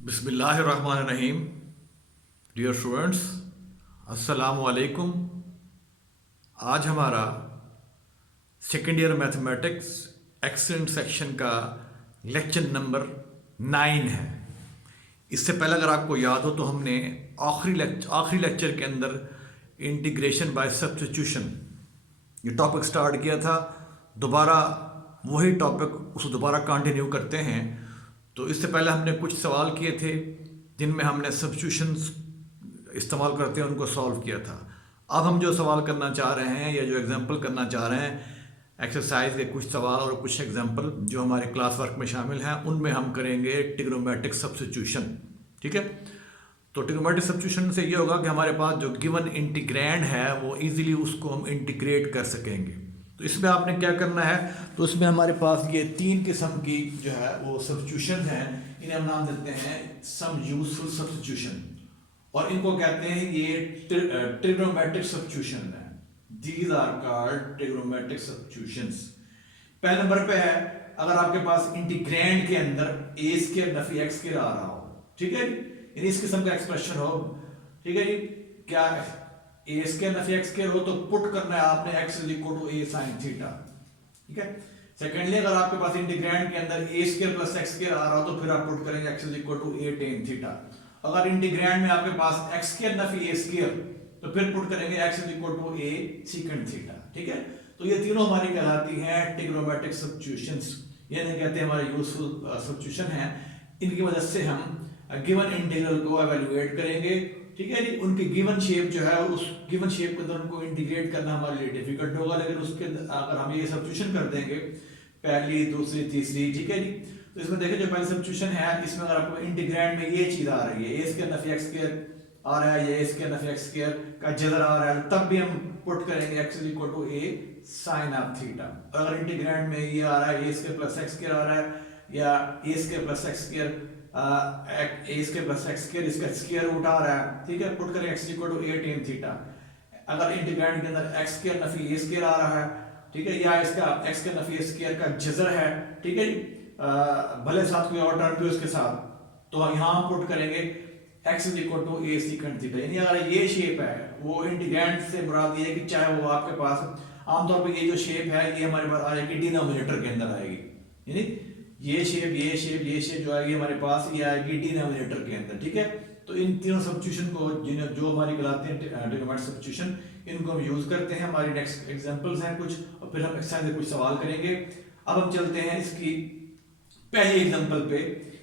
बिस्मिल्लाहिर्रहमानिर्रहीम। Dear students, अस्सलामु अलैकुम। आज हमारा second year mathematics excellent section का लेक्चर नंबर 9 है। इससे पहले अगर आपको याद हो तो हमने आखिरी लेक्चर के अंदर इंटीग्रेशन बाय सब्स्टिट्यूशन ये टॉपिक स्टार्ट किया था। दोबारा वही टॉपिक उसको दोबारा कंटिन्यू करते हैं। तो इससे पहले हमने कुछ सवाल किए थे जिनमें हमने सब्स्टिट्यूशंस इस्तेमाल करते हैं उनको सॉल्व किया था। अब हम जो सवाल करना चाह रहे हैं या जो एग्जांपल करना चाह रहे हैं, एक्सरसाइज के कुछ सवाल और कुछ एग्जांपल जो हमारे क्लास वर्क में शामिल हैं, उनमें हम करेंगे ट्रिग्नोमेट्रिक सब्स्टिट्यूशन। ठीक है, तो ट्रिग्नोमेट्रिक सब्स्टिट्यूशन से ये होगा कि हमारे पास जो गिवन इंटीग्रैंड है वो इजीली उसको हम इंटीग्रेट कर सकेंगे। तो इसमें आपने क्या करना है, तो इसमें हमारे पास ये 3 किस्म की जो है वो सब्स्टिट्यूशन है। इन्हें हम नाम देते हैं सम यूजफुल सब्स्टिट्यूशन और इनको कहते हैं ये ट्रिग्नोमेट्रिक सब्स्टिट्यूशन है। These are called trigonometric substitutions. पहले नंबर पे है अगर आपके पास इंटीग्रैंड के अंदर ए स्क्वायर नफी एक्स स्क्वायर आ रहा हो। ठीक है, इस किस्म का एक्सप्रेशन हो। ठीक है जी, क्या ए स्क्वायर नफी एक्स स्क्वायर हो तो पुट करना है आपने x is equal to a sin theta. ठीक है, सेकेंडली अगर आपके पास इंटीग्रैंड के अंदर a square plus x square आ रहा हो तो फिर आप पुट करेंगे x is equal to a tan theta. अगर इंटीग्रैंड में आपके पास x स्क्वायर नफी a स्क्वायर तो फिर पुट करेंगे x is equal to a secant theta. ठीक है, तो ये तीनों हमारी कहलाती हैं ट्रिग्नोमेट्रिक सब्स्टिट्यूशंस। ये नहीं कहते हमारे यूजफुल सब्स्टिट्यूशन है। इनकी वजह से हम गिवन इंटीग्रल को एवेल्युएट करेंगे। ठीक है जी, उनकी गिवन शेप जो है उस गिवन शेप के अंदर उनको इंटीग्रेट करना हमारे लिए डिफिकल्ट होगा, लेकिन उसके अगर हम ये सब्स्टिट्यूशन कर देंगे पहली दूसरी तीसरी। ठीक है जी, तो इसमें देखिए जो पहली सब्स्टिट्यूशन है इसमें अगर आपको इंटीग्रैंड में ये चीज आ रही है a स्क्वायर नफी x स्क्वायर आ रहा है, ये a स्क्वायर नफी x स्क्वायर का जज़र आ रहा है, तब भी हम पुट करेंगे x is equal to a sin of theta. अगर इंटीग्रैंड में ये आ रहा है a square plus x square आ रहा है या a square plus x square a square plus x square इसका स्क्वायर रूट आ रहा है। ठीक है, पुट करें x equal to a tan theta. अगर इंटीग्रैंड के अंदर x स्क्वायर नफी a स्क्वायर आ रहा है, ठीक है, या इसका x स्क्वायर नफी a स्क्वायर का जज़र है, ठीक है, भले साथ कोई और टर्म भी उसके साथ, तो यहाँ हम पुट करेंगे x is equal to a secant theta. यानी अगर ये शेप है वो इंटीग्रैंड से मुराद ये है कि चाहे वो आपके पास आमतौर पर ये जो शेप है ये हमारे पास आएगी डिनोमिनेटर के अंदर आएगी। यानी ये शेप जो आएगी हमारे पास ये आएगी डिनोमिनेटर के अंदर। ठीक है, तो इन तीनों सब्स्टिट्यूशन को जो हमारी कहलाते हैं ट्रिग्नोमेट्रिक सब्स्टिट्यूशन, इनको हम यूज करते हैं। हमारी नेक्स्ट एग्जांपल्स हैं कुछ और फिर हम एक्सरसाइज में कुछ सवाल करेंगे। अब हम चलते हैं इसकी पहली एग्जांपल पे।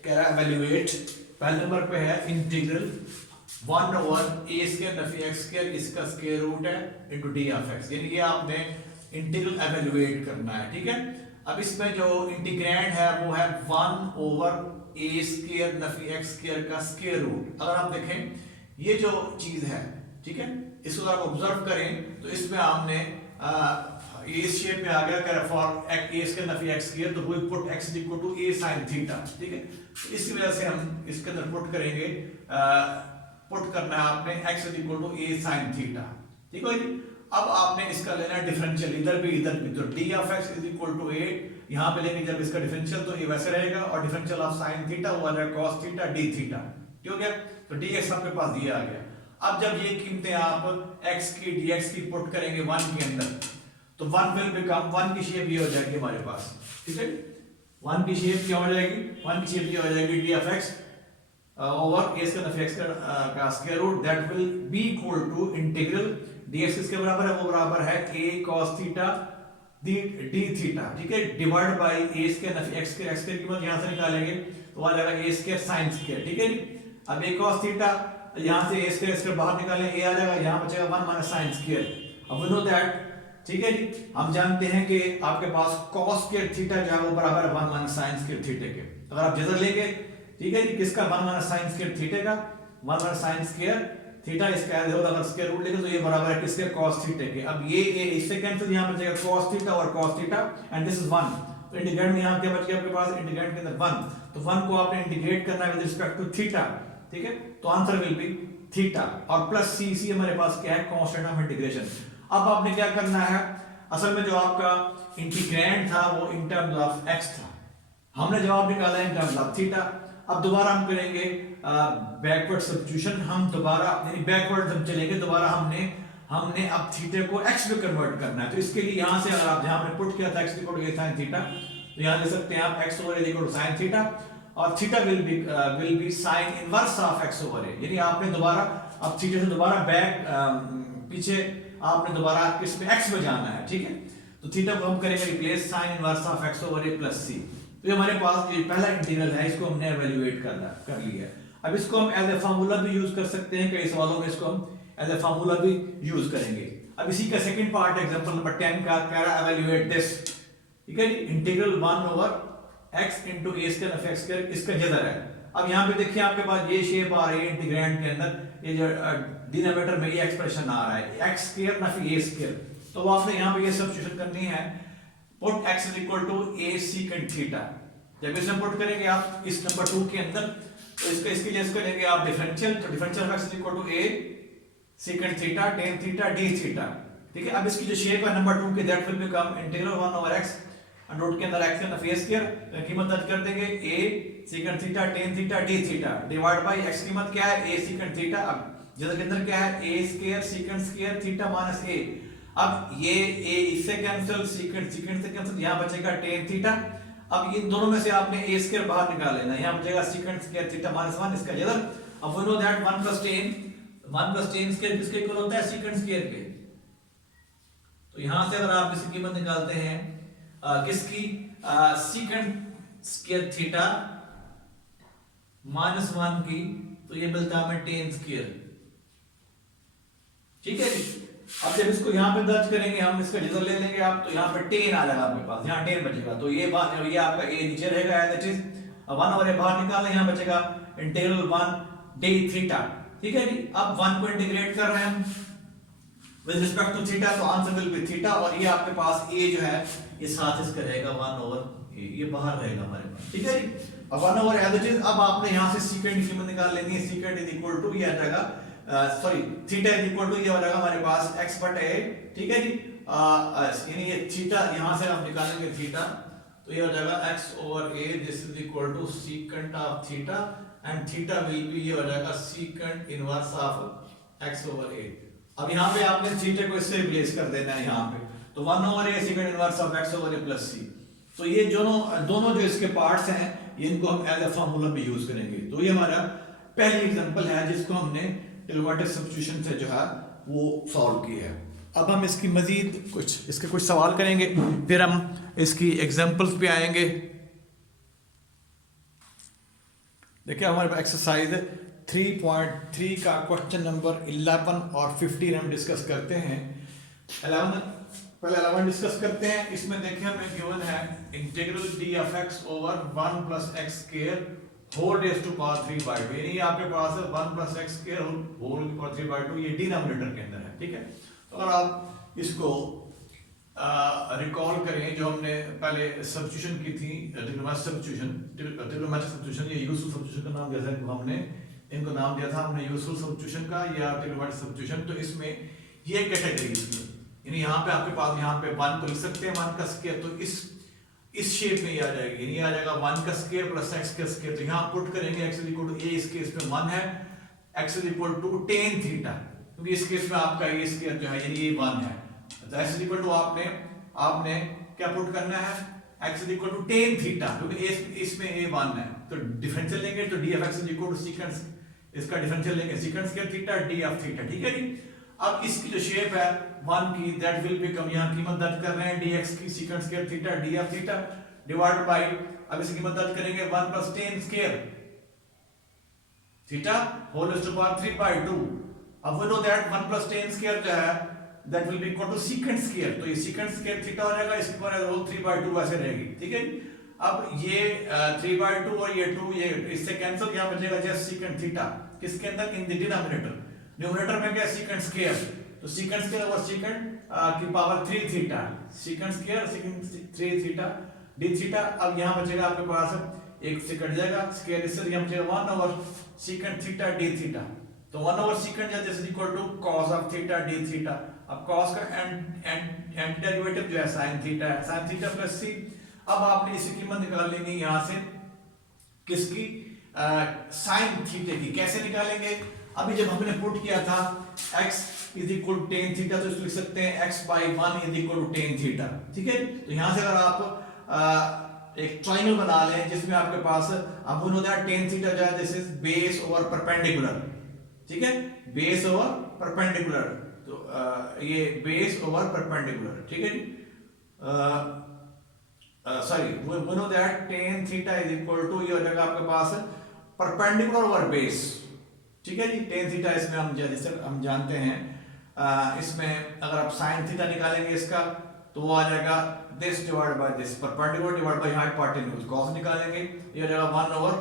कह रहा है एवेल्युएट, पहले नंबर पे है इंटीग्रल 1 ओवर a स्क्वायर नफी x स्क्वायर इसका स्क्वायर रूट है इनटू d ऑफ x। यानी ये आपने इंटीग्रल एवेल्युएट करना है। ठीक है, अब इसमें जो इंटीग्रैंड है वो है 1 ओवर a स्क्वायर नफी x स्क्वायर का स्क्वायर रूट। अगर आप देखें ये जो चीज है, ठीक है, इसको अगर आप ऑब्जर्व करें तो इसमें हमने इस शेप में आ गया कर फॉर a स्क्वायर नफी x स्क्वायर, तो we put x is equal to a sin theta. ठीक है, तो इसकी वजह से हम इसके अंदर पुट करेंगे, पुट करना है आपने x is equal to a sin theta. ठीक है जी, अब आपने इसका लेना है डिफरेंशियल इधर भी, तो d of x is equal to a यहां पे लेंगे जब इसका डिफरेंशियल तो ये वैसे रहेगा और डिफरेंशियल ऑफ sin थीटा वो आ जाएगा cos थीटा d थीटा। ठीक हो गया, तो dx आपके पास ये आ गया। अब जब ये कीमतें आप x की dx की पुट करेंगे 1 के अंदर तो 1 विल बिकम 1 की शेप ये हो जाएगी हमारे पास। ठीक है, 1 की शेप क्या हो जाएगी, 1 की शेप ये हो जाएगी d of x over a square नफी x का square root that will be equal to integral dx किसके बराबर है, वो बराबर है a cos theta d theta. ठीक है, डिवाइड बाय a स्क्वायर नफी x स्क्वायर की कीमत यहां से निकालेंगे तो आ जाएगा a स्क्वायर sin स्क्वायर। ठीक है जी, अब a cos थीटा यहां से a स्क्वायर बाहर निकालें a आ जाएगा, यहां बचेगा 1 माइनस sin स्क्वायर। अब वी नो दैट, ठीक है जी, हम जानते हैं कि आपके पास cos स्क्वायर थीटा जो है वो बराबर है 1 माइनस sin स्क्वायर थीटा के। अगर आप जज़र लेंगे, ठीक है जी, किसका 1 माइनस sin स्क्वायर थीटा का, 1 माइनस sin स्क्वायर थीटा इसका अगर स्क्वायर रूट लेंगे तो ये बराबर है किसके, cos थीटा के। अब ये इससे कैंसिल, यहां बचेगा cos थीटा और cos theta and this is 1। तो इंटीग्रैंड में यहां क्या बच गया आपके पास, इंटीग्रैंड के अंदर 1, तो 1 को आपने इंटीग्रेट करना है विद रिस्पेक्ट टू थीटा। ठीक है, तो आंसर विल बी थीटा और प्लस सी हमारे पास क्या है, कांस्टेंट ऑफ इंटीग्रेशन। अब आपने क्या करना है, असल में जो आपका इंटीग्रैंड था वो इन टर्म्स ऑफ x था, हमने जवाब निकाला इन टर्म्स ऑफ थीटा। अब दोबारा हम करेंगे बैकवर्ड सब्स्टिट्यूशन, हम दोबारा यानी बैकवर्ड हम चलेंगे दोबारा, हमने अब थीटा को एक्स में कन्वर्ट करना है। तो इसके लिए यहां से अगर आप जहां हमने पुट किया था x equal to sin theta, तो यहां दे सकते हैं आप x over a equal to sin theta, और theta will be sin inverse of x over a, यानी आपने दोबारा अब थीटा से दोबारा पीछे आपने दोबारा किस पे x में जाना है, ठीक है। तो थीटा को हम करेंगे replace sin inverse of x over a plus c। तो ये हमारे पास ये पहला इंटीग्रल है, इसको हमने एवेल्युएट कर लिया। अब इसको हम एज ए फार्मूला भी यूज कर सकते हैं, कई सवालों में इसको हम एज ए फार्मूला भी यूज करेंगे। अब इसी का सेकंड पार्ट एग्जांपल नंबर 10 का कह रहा है एवेल्युएट दिस, ठीक है जी, integral 1 over x into a square of x square, इसका जदर है। अब यहाँ पे देखिए आपके पास ये शेप आ रही है इंटीग्रैंड के अंदर, ये जो डिनोमिनेटर में ये एक्सप्रेशन आ रहा है x स्क्वायर ना फिर a स्क्वायर, तो आपने यहाँ पे ये सब्स्टिट्यूशन करनी है, put x is equal to a secant theta. जब इसे पुट करेंगे आप इस नंबर 2 के अंदर, तो इसके जैसे करेंगे आप डिफरेंशियल, तो differential of x is equal to a secant theta tan theta d theta, ठीक है। अब इसकी जो शेप है नंबर 2 के, that will become integral 1 over x root के अंदर x का a स्क्वायर, कीमत दर्ज कर देंगे a secant theta tan theta d theta divide bye x कीमत क्या है a secant थीटा, अब जैसे के अंदर क्या है a square secant square theta minus a, अब ये a इससे कैंसिल secant से कैंसिल, यहां बचेगा tan थीटा। अब इन दोनों में से आपने a स्क्वायर बाहर निकाल लेना, यहां बचेगा secant स्क्वायर थीटा माइनस 1, इसका जदर। अब we know that 1 plus tan square किसके इक्वल होता है secant स्क्वायर के, तो यहां से अगर आप इसकी कीमत निकालते हैं किसकी secant स्क्वायर थीटा माइनस 1 की, तो ये मिलता है हमें tan स्क्वायर, ठीक है जी। अब जब इसको यहाँ पे दर्ज करेंगे हम, इसका जदर ले लेंगे आप, तो यहाँ पे tan आ जाएगा आपके पास, यहाँ tan बचेगा, तो ये आपका a नीचे रहेगा as it is, 1 over a बाहर निकालें, यहाँ बचेगा इंटीग्रल 1 d थीटा, ठीक है जी। अब 1 को इंटीग्रेट कर रहे हैं हम विद रिस्पेक्ट टू थीटा, तो आंसर विल बी थीटा, और ये आपके पास a जो है ये साथ इसका रहेगा 1 ओवर a, ये बाहर रहेगा हमारे पास, ठीक है जी। अब 1 ओवर एज इट इज, अब आपने यहाँ से secant की कीमत निकाल लेनी है, secant इज इक्वल टू ये आ जाएगा sorry theta is equal to ये हो जाएगा हमारे पास x बट a, ठीक है जी। यानी ये थीटा यहाँ से हम निकालेंगे थीटा, तो ये हो जाएगा x over a, this is equal to secant of theta, and theta will be ये हो जाएगा secant inverse of x over a। अब यहाँ पे आपने थीटा को इससे रिप्लेस कर देना है यहाँ पे, तो 1 over a secant inverse of x over a plus c। तो ये दोनों जो इसके पार्ट्स हैं, इनको हम एज ए फार्मूला में यूज करेंगे। तो ये हमारा पहली एग्जांपल है जिसको हमने टेलवर्टिक सब्स्टिट्यूशन से जो है वो सॉल्व किया है। अब हम इसकी मजीद कुछ सवाल करेंगे, फिर हम इसकी एग्जांपल्स पे आएंगे। देखिए हमारे एक्सरसाइज 3.3 का क्वेश्चन नंबर 11 और 15 हम डिस्कस करते हैं। 11 डिस्कस करते हैं। इसमें देखिए हमें गिवन है integral d of x over 1 plus x square whole raise to power 3/2, यानी आपके पास है 1 प्लस एक्स स्क्वायर होल की पावर 3/2, ये डिनोमिनेटर के अंदर है, ठीक है। तो अगर आप इसको रिकॉल करें जो हमने पहले सब्स्टिट्यूशन की थी, ट्रिग्नोमेट्रिक सब्स्टिट्यूशन या यूजफुल सब्स्टिट्यूशन का नाम दिया था हमने, इनको नाम दिया था हमने यूजफुल सब्स्टिट्यूशन का या ट्रिग्नोमेट्रिक सब्स्टिट्यूशन। तो इसमें ये कैटेगरी इसमें, यानी यहाँ पे आपके पास यहाँ पे 1 को लिख सकते हैं 1 का स्क्वायर, तो इस शेप में ये आ जाएगी, यानी आ जाएगा 1 का स्क्वायर प्लस x का स्क्वायर। तो यहाँ पुट करेंगे x is equal to a, इस केस में 1 है, x is equal to tan theta, क्योंकि इस केस में आपका ये स्क्वायर जो है यानी ये 1 है, तो x इज इक्वल टू आपने क्या पुट करना है, x is equal to tan theta, क्योंकि इसमें a 1 है, तो डिफरेंशियल लेंगे तो d of x is equal to secant, इसका डिफरेंशियल लेंगे secant square theta d of theta, ठीक है जी। अब इसकी जो शेप है 1 की, दैट विल बिकम, यहाँ कीमत दर्ज कर रहे हैं dx की secant square theta d of theta divide by, अब इसकी कीमत दर्ज करेंगे 1 plus tan square theta whole raise to power 3/2। अब we know that 1 plus tan square जो है that will be equal to secant square, तो ये secant स्क्वायर थीटा हो जाएगा, इसकी पावर होल 3/2 वैसे रहेगी, ठीक है। अब ये 3/2 और ये 2 ये इससे कैंसिल, यहाँ बचेगा जस्ट secant थीटा किसके अंदर, इन द डिनोमिनेटर, न्यूमरेटर में क्या secant स्क्वायर, तो secant स्क्वायर ओवर secant की power 3 theta, secant square secant 3 theta d theta. अब यहाँ बचेगा आपके पास एक से कट जाएगा स्क्वायर, इससे यहाँ बचेगा 1 over secant theta d theta, तो 1 over secant is equal to cos of theta d theta. अब cos का एंटी डेरिवेटिव जो है sin थीटा है, sin थीटा प्लस c। अब आपने इसकी कीमत निकाल लेनी यहाँ से किसकी, साइन थीटा की कैसे निकालेंगे। अभी जब हमने पुट किया था x is equal to tan theta, तो इसको लिख सकते हैं x by 1 is equal to tan theta. ठीक है, तो यहां से अगर आप एक ट्रायंगल बना लें जिसमें आपके पास अब we know that tan theta जो है this is base over perpendicular. ठीक है, बेस ओवर परपेंडिकुलर, तो ये बेस ओवर परपेंडिकुलर। ठीक है जी, sorry we know that tan theta is equal to, ये हो जाएगा आपके पास परपेंडिकुलर ओवर बेस। ठीक है जी, टेन थीटा इसमें हम जैसे हम जानते हैं इसमें अगर आप साइन थीटा निकालेंगे इसका तो वो आ जाएगा this divide by this, perpendicular divide by hypotenuse. Cos निकालेंगे ये हो जाएगा 1 ओवर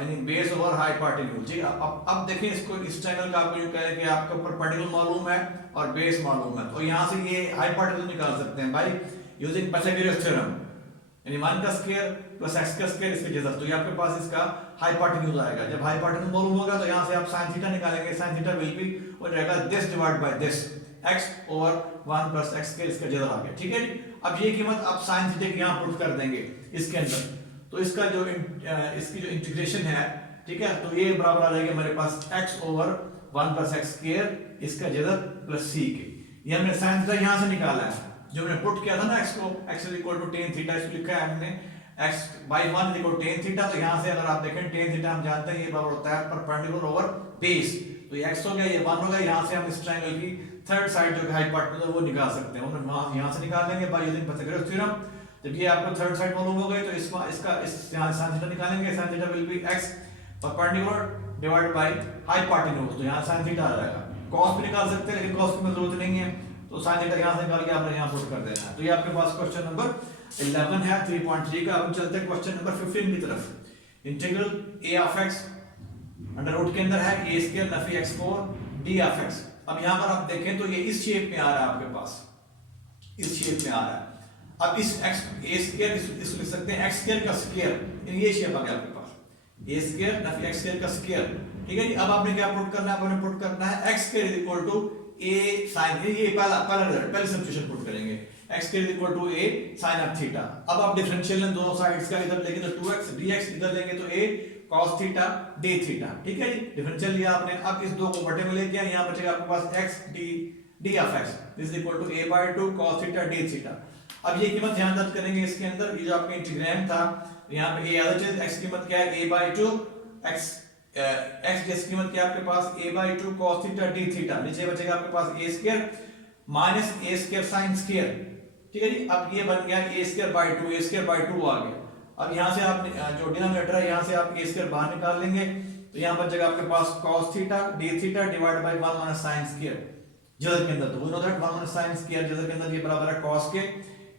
यानी बेस ओवर हाइपोटेन्यूज। जी, अब देखिए इसको, इस ट्रायंगल का आपको यूं कहें कि आपको परपेंडिकुलर मालूम है और बेस मालूम है, तो यहां से ये हाइपोटेन्यूज निकाल सकते हैं बाय यूजिंग पाइथागोरस थ्योरम, यानी 1 का स्क्वायर प्लस x का स्क्वायर इसके जैसा। तो ये आपके पास इसका हाइपोटेन्यूज आएगा। जब हाइपोटेन्यूज मालूम होगा तो यहां से आप sin थीटा निकालेंगे, sin थीटा विल बी हो जाएगा this divide by this, x over 1 plus x square इसका जैसा आ गया। ठीक है जी, अब ये कीमत आप sin थीटा की यहां पुट कर देंगे इसके अंदर, तो इसका जो इसकी जो इंटीग्रेशन है, ठीक है, तो ये बराबर आ जाएगा हमारे पास x over 1 plus x square इसका जैसा प्लस c के। ये हमने sin थीटा यहां से निकाला है, जो हमने पुट किया था ना x को, x is equal to tan theta, इसको लिखा है हमने x by 1 is equal to tan theta. तो यहां से अगर आप देखें tan थीटा हम जानते हैं ये बराबर होता है परपेंडिकुलर ओवर बेस, तो ये x हो गया, ये 1 हो गया। यहां से हम इस ट्रायंगल की थर्ड साइड जो हाइपोटेन्यूज है वो निकाल सकते हैं, हम वहां यहां से निकाल लेंगे बाय यूजिंग पाइथागोरस थ्योरम। जब ये आपको थर्ड साइड मालूम हो गई तो इसका इस यहां sin थीटा निकालेंगे, sin theta will B x perpendicular divided by hypotenuse, तो यहां sin थीटा आ जाएगा। cos भी निकाल सकते हैं लेकिन cos की जरूरत नहीं है, तो sin थीटा यहां से निकाल के आपने यहां पुट कर देना है। तो ये आपके पास क्वेश्चन नंबर 11 है 3.3 का। अब चलते हैं क्वेश्चन नंबर 15 की तरफ। Integral a of x under root के अंदर है a स्क्वायर नफी x4 d ऑफ x। अब यहां पर आप देखें तो ये इस शेप में आ रहा है आपके पास, इस शेप में आ रहा है। अब इस x a स्क्वायर इसको लिख सकते हैं x स्क्वायर का स्क्वायर, ये शेप आ गया आपके पास, a स्क्वायर नफी x स्क्वायर का स्क्वायर। ठीक है जी, अब आपने क्या पुट करना है, आपने पुट करना है x square is equal to a sin, ये पहला रिजल्ट, पहले सब्स्टिट्यूशन पुट करेंगे, x square is equal to a sin of theta. अब आप डिफरेंशियल लें दोनों साइड्स का, इधर लेंगे तो 2x dx, इधर लेंगे तो a cos theta d theta. ठीक है जी, डिफरेंशियल लिया आपने। अब इस दो को बटे में लेके यहां बचेगा आपके पास x d of x is equal to a by 2 cos theta d theta. अब ये कीमत ध्यान दर्ज करेंगे इसके अंदर, ये जो आपका इंटीग्रैंड था यहां पे a अदर चीज x कीमत क्या है, a by 2 x x की कीमत क्या है आपके पास a by 2 cos theta d theta. नीचे बचेगा आपके पास a square minus a square sin square. ठीक है जी, अब ये बन गया a square by 2, a square by 2 आ गया। अब यहां से आप जो डिनोमिनेटर है यहां से आप a स्क्वायर बाहर निकाल लेंगे, तो यहां बचेगा आपके पास cos theta d theta divided by 1 minus sin square जदर के अंदर। तो we know that 1 minus sin square जदर के अंदर ये बराबर है cos के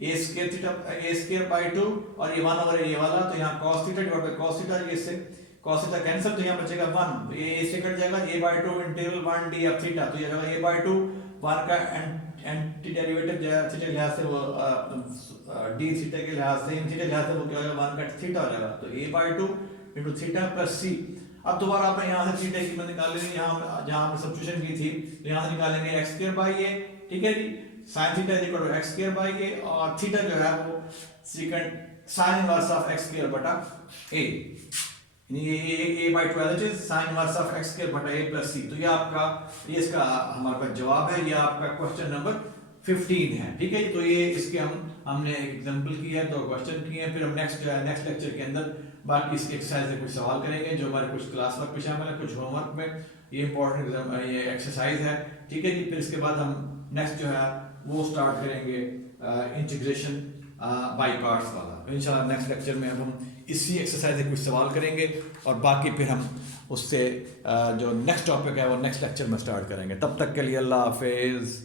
a स्क्वायर थीटा a स्क्वायर by 2 और ये 1 ओवर ये वाला, तो यहां cos theta divide bye cos theta, ये से cos थीटा कैंसिल, तो यहां बचेगा 1, तो ये a से कट जाएगा a by 2 integral 1 d of theta. तो ये आ जाएगा a by 2 1 का एंटी डेरिवेटिव जो है थीटा के लिहाज से वो d थीटा के लिहाज से इन थीटा के लिहाज से वो क्या होगा 1 का थीटा हो जाएगा, तो a by 2 into theta plus c। अब दोबारा आपने यहां से थीटा की कीमत निकाल लेनी, यहां जहां हमने सब्स्टिट्यूशन की थी तो यहां से निकालेंगे x स्क्वायर बाय a। ठीक है जी, sin theta is equal to x square by a और थीटा जो है वो second sin inverse of x square बटा a, ये a by 2 है sin inverse of x square बटा a प्लस c। तो ये आपका, ये इसका हमारे पास जवाब है, ये आपका क्वेश्चन नंबर 15 है। ठीक है, तो ये इसके हमने एक एग्जांपल किया है, 2 क्वेश्चन किए हैं। फिर हम नेक्स्ट लेक्चर के अंदर बाकी इसके एक्सरसाइज से कुछ सवाल करेंगे जो हमारे कुछ क्लास वर्क में शामिल है, कुछ होमवर्क में, ये इंपॉर्टेंट ये एक्सरसाइज है। ठीक है जी, फिर इसके बाद हम नेक्स्ट जो है वो स्टार्ट करेंगे इंटीग्रेशन बाय पार्ट्स वाला। इंशाल्लाह नेक्स्ट लेक्चर में अब हम इसी एक्सरसाइज से कुछ सवाल करेंगे और बाकी फिर हम उससे जो नेक्स्ट टॉपिक है वो नेक्स्ट लेक्चर में स्टार्ट करेंगे। तब तक के लिए अल्लाह हाफिज़।